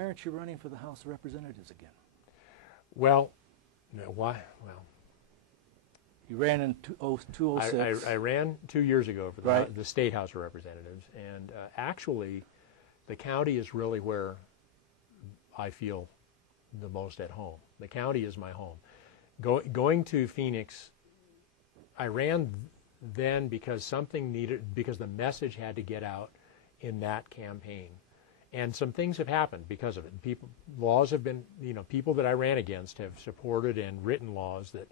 Why aren't you running for the House of Representatives again? Well, no, why? Well, you ran in 2006. I ran 2 years ago for the State House of Representatives, and actually, the county is really where I feel the most at home. The county is my home. Going to Phoenix, I ran then because because the message had to get out in that campaign. And some things have happened because of it. Laws have been, people that I ran against have supported and written laws that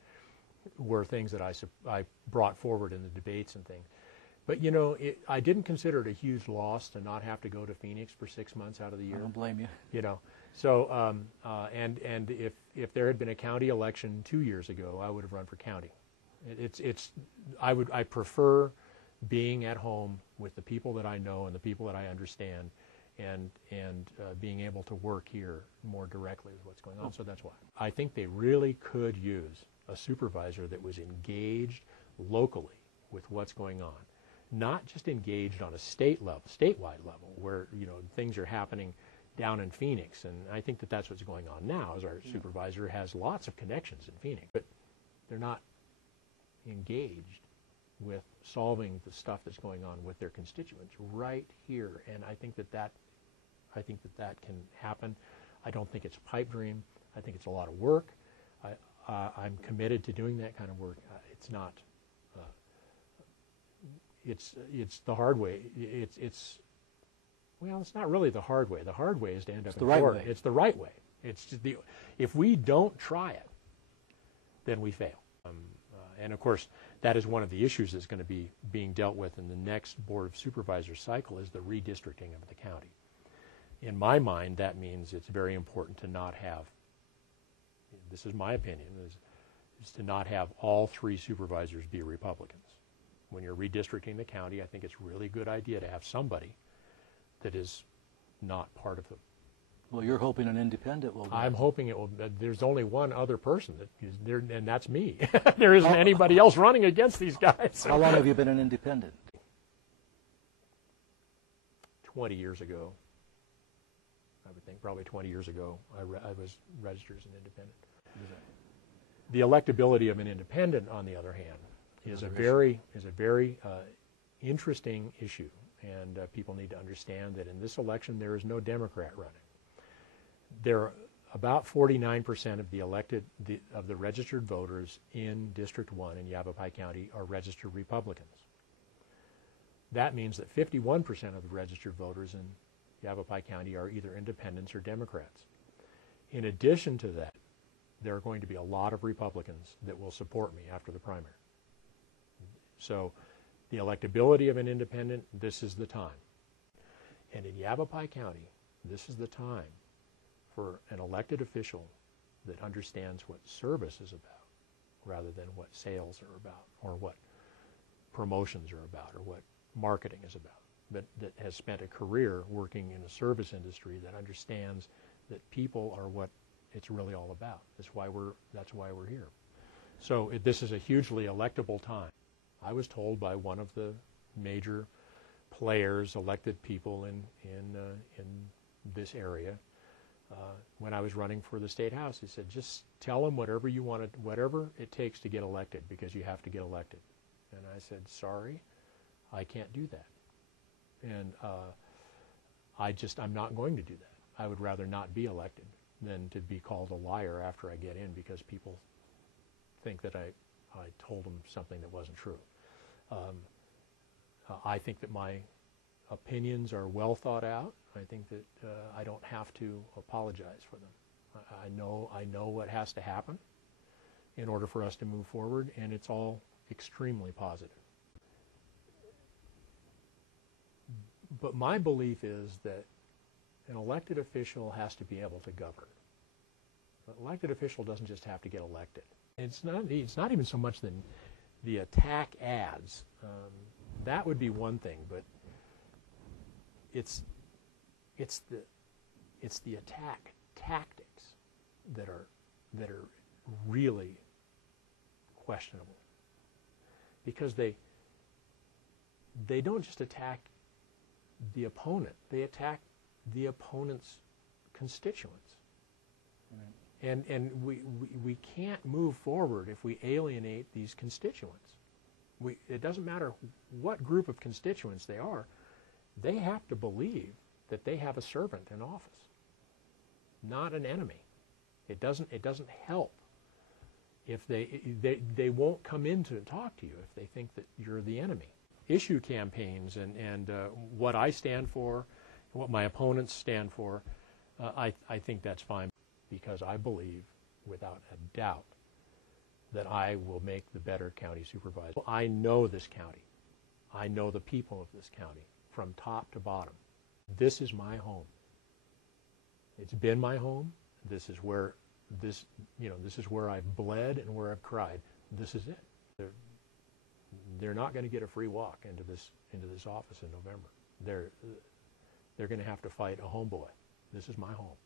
were things that I brought forward in the debates and things. But, I didn't consider it a huge loss to not have to go to Phoenix for 6 months out of the year. I don't blame you. So, and if there had been a county election 2 years ago, I would have run for county. I prefer being at home with the people that I know and the people that I understand, and being able to work here more directly with what's going on. So that's why. I think they really could use a supervisor that was engaged locally with what's going on, not just engaged on a statewide level, where things are happening down in Phoenix. And I think that that's what's going on now, is our supervisor has lots of connections in Phoenix, but they're not engaged with solving the stuff that's going on with their constituents right here. And I think that can happen. I don't think it's a pipe dream. I think it's a lot of work. I'm committed to doing that kind of work. It's not. It's the hard way. Well, it's not really the hard way. The hard way is to end up in court. It's the right way. It's just if we don't try it, then we fail. And of course, that is one of the issues that's going to be being dealt with in the next Board of Supervisors cycle, is the redistricting of the county. In my mind, that means it's very important to not have, this is my opinion, is to not have all 3 supervisors be Republicans. When you're redistricting the county, I think it's a really good idea to have somebody that is not part of the. Well, you're hoping an independent will. I'm hoping it will. There's only one other person that is there, and that's me. There isn't anybody else running against these guys. How long have you been an independent? 20 years ago. I would think probably 20 years ago I was registered as an independent. The electability of an independent, on the other hand, is a very interesting issue, and people need to understand that in this election there is no Democrat running. There are about 49% of the registered voters in District 1 in Yavapai County are registered Republicans. That means that 51% of the registered voters in Yavapai County are either independents or Democrats. In addition to that, there are going to be a lot of Republicans that will support me after the primary. So the electability of an independent, this is the time. And in Yavapai County, this is the time for an elected official that understands what service is about rather than what sales are about, or what promotions are about, or what marketing is about, that has spent a career working in a service industry that understands that people are what it's really all about. That's why we're here. So this is a hugely electable time. I was told by one of the major players, elected people in this area, when I was running for the State House, he said, just tell them whatever you want, whatever it takes to get elected, because you have to get elected. And I said, sorry, I can't do that. And I'm not going to do that. I would rather not be elected than to be called a liar after I get in because people think that I told them something that wasn't true. I think that my opinions are well thought out. I think that I don't have to apologize for them. I know what has to happen in order for us to move forward, and it's all extremely positive. But my belief is that an elected official has to be able to govern. An elected official doesn't just have to get elected. It's not even so much the attack ads. That would be one thing, but it's the attack tactics that are really questionable, because they don't just attack the opponent, they attack the opponent's constituents. Right. And we can't move forward if we alienate these constituents. It doesn't matter what group of constituents they are, they have to believe that they have a servant in office, not an enemy. It doesn't help if they won't come in to talk to you if they think that you're the enemy. Issue campaigns and what I stand for, what my opponents stand for, I think that's fine, because I believe without a doubt that I will make the better county supervisor. I know this county. I know the people of this county from top to bottom. This is my home. It's been my home. This is where this is where I've bled and where I've cried. This is it. They're not going to get a free walk into this office in November. They're going to have to fight a homeboy. This is my home.